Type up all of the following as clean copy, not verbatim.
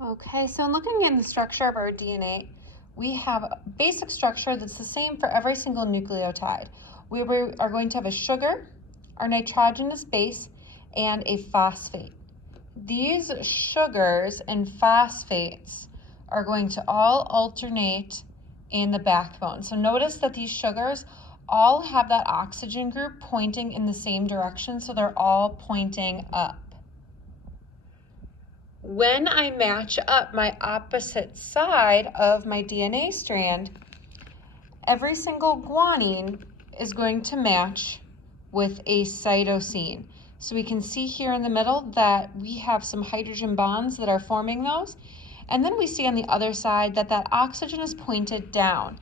Okay, so in looking in the structure of our DNA, we have a basic structure that's the same for every single nucleotide. We are going to have a sugar, our nitrogenous base, and a phosphate. These sugars and phosphates are going to all alternate in the backbone. So notice that these sugars all have that oxygen group pointing in the same direction, so they're all pointing up. When I match up my opposite side of my DNA strand, every single guanine is going to match with a cytosine. So we can see here in the middle that we have some hydrogen bonds that are forming those. And then we see on the other side that that oxygen is pointed down.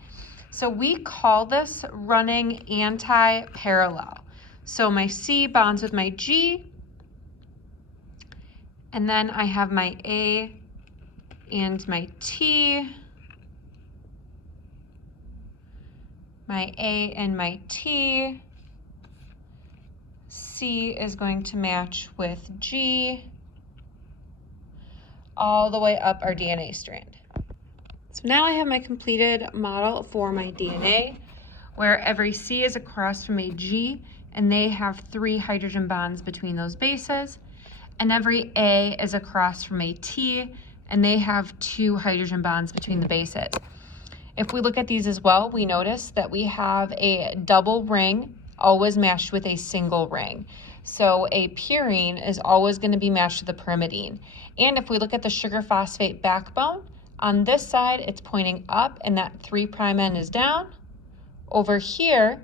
So we call this running anti-parallel. So my C bonds with my G, and then I have my A and my T, my A and my T. C is going to match with G all the way up our DNA strand. So now I have my completed model for my DNA, where every C is across from a G, and they have 3 hydrogen bonds between those bases. And every A is across from a T, and they have 2 hydrogen bonds between the bases. If we look at these as well, we notice that we have a double ring always matched with a single ring. So a purine is always going to be matched with a pyrimidine. And if we look at the sugar phosphate backbone, on this side it's pointing up and that 3' end is down. Over here,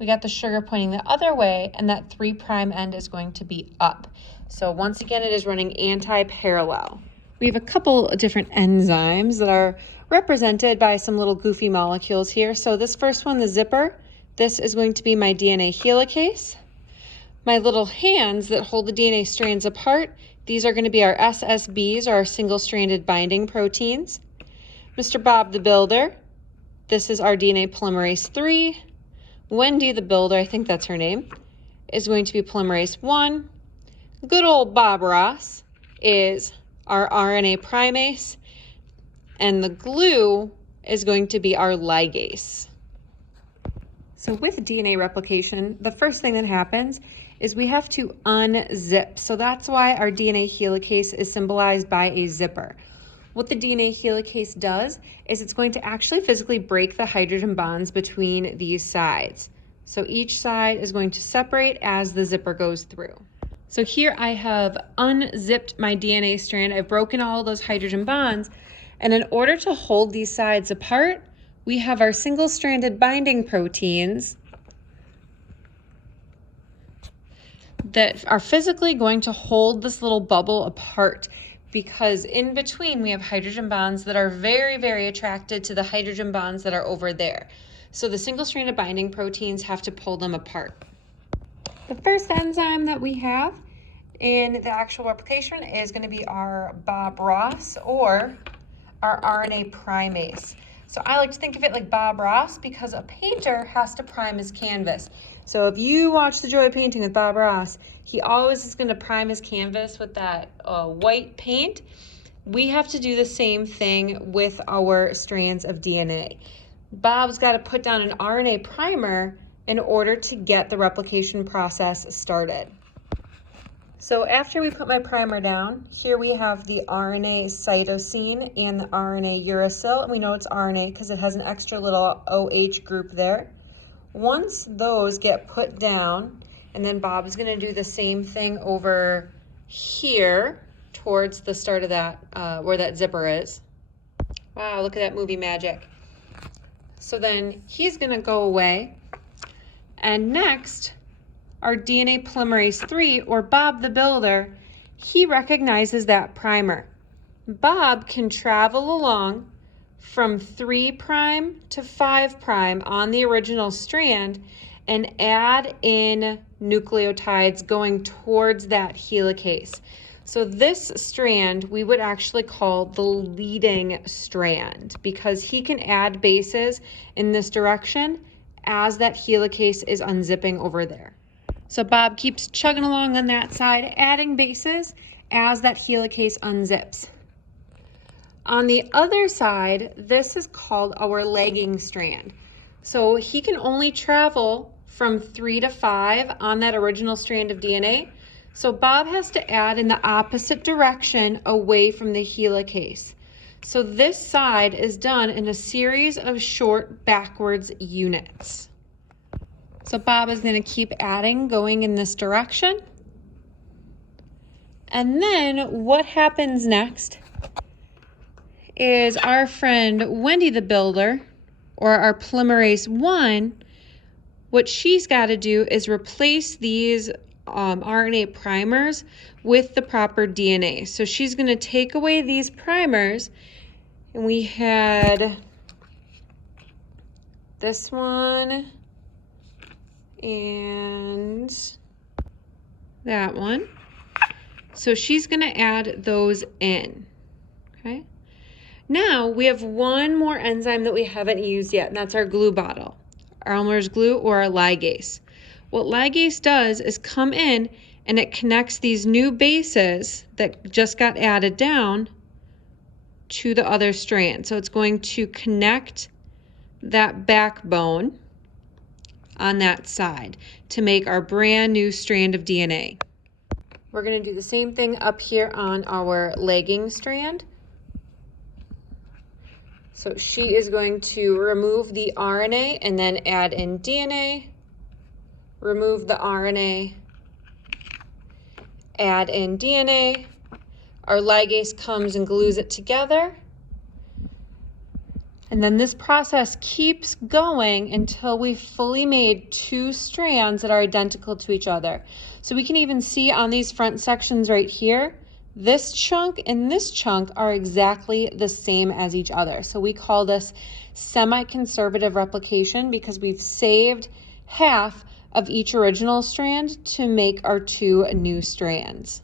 we got the sugar pointing the other way and that 3' end is going to be up. So once again, it is running anti-parallel. We have a couple of different enzymes that are represented by some little goofy molecules here. So this first one, the zipper, this is going to be my DNA helicase. My little hands that hold the DNA strands apart, these are going to be our SSBs, or our single-stranded binding proteins. Mr. Bob the Builder, this is our DNA polymerase 3. Wendy the Builder, I think that's her name, is going to be polymerase 1. Good old Bob Ross is our RNA primase, and the glue is going to be our ligase. So with DNA replication, the first thing that happens is we have to unzip. So that's why our DNA helicase is symbolized by a zipper. What the DNA helicase does is it's going to actually physically break the hydrogen bonds between these sides. So each side is going to separate as the zipper goes through. So here I have unzipped my DNA strand. I've broken all of those hydrogen bonds. And in order to hold these sides apart, we have our single-stranded binding proteins that are physically going to hold this little bubble apart, because in between we have hydrogen bonds that are very, very attracted to the hydrogen bonds that are over there. So the single-stranded binding proteins have to pull them apart. The first enzyme that we have in the actual replication is going to be our Bob Ross, or our RNA primase. So I like to think of it like Bob Ross, because a painter has to prime his canvas. So if you watch The Joy of Painting with Bob Ross, he always is going to prime his canvas with that white paint. We have to do the same thing with our strands of DNA. Bob's got to put down an RNA primer in order to get the replication process started. So after we put my primer down, here we have the RNA cytosine and the RNA uracil, and we know it's RNA because it has an extra little OH group there. Once those get put down, and then Bob is going to do the same thing over here towards the start of that, where that zipper is. Wow, look at that movie magic. So then he's going to go away, and next, our DNA polymerase 3, or Bob the Builder, he recognizes that primer. Bob can travel along from 3' to 5' on the original strand and add in nucleotides going towards that helicase. So this strand we would actually call the leading strand, because he can add bases in this direction as that helicase is unzipping over there. So Bob keeps chugging along on that side, adding bases as that helicase unzips. On the other side, this is called our lagging strand. So he can only travel from 3 to 5 on that original strand of DNA. So Bob has to add in the opposite direction away from the helicase. So this side is done in a series of short backwards units. So Bob is going to keep adding, going in this direction. And then what happens next is our friend Wendy the Builder, or our polymerase 1, what she's got to do is replace these RNA primers with the proper DNA. So she's going to take away these primers, and we had this one and that one. So she's going to add those in, okay? Now we have one more enzyme that we haven't used yet, and that's our glue bottle, our Elmer's glue or our ligase. What ligase does is come in and it connects these new bases that just got added down to the other strand. So it's going to connect that backbone on that side to make our brand new strand of DNA. We're going to do the same thing up here on our lagging strand. So she is going to remove the RNA and then add in DNA, remove the RNA, add in DNA. Our ligase comes and glues it together. And then this process keeps going until we've fully made 2 strands that are identical to each other. So we can even see on these front sections right here, this chunk and this chunk are exactly the same as each other. So we call this semi-conservative replication because we've saved half of each original strand to make our 2 new strands.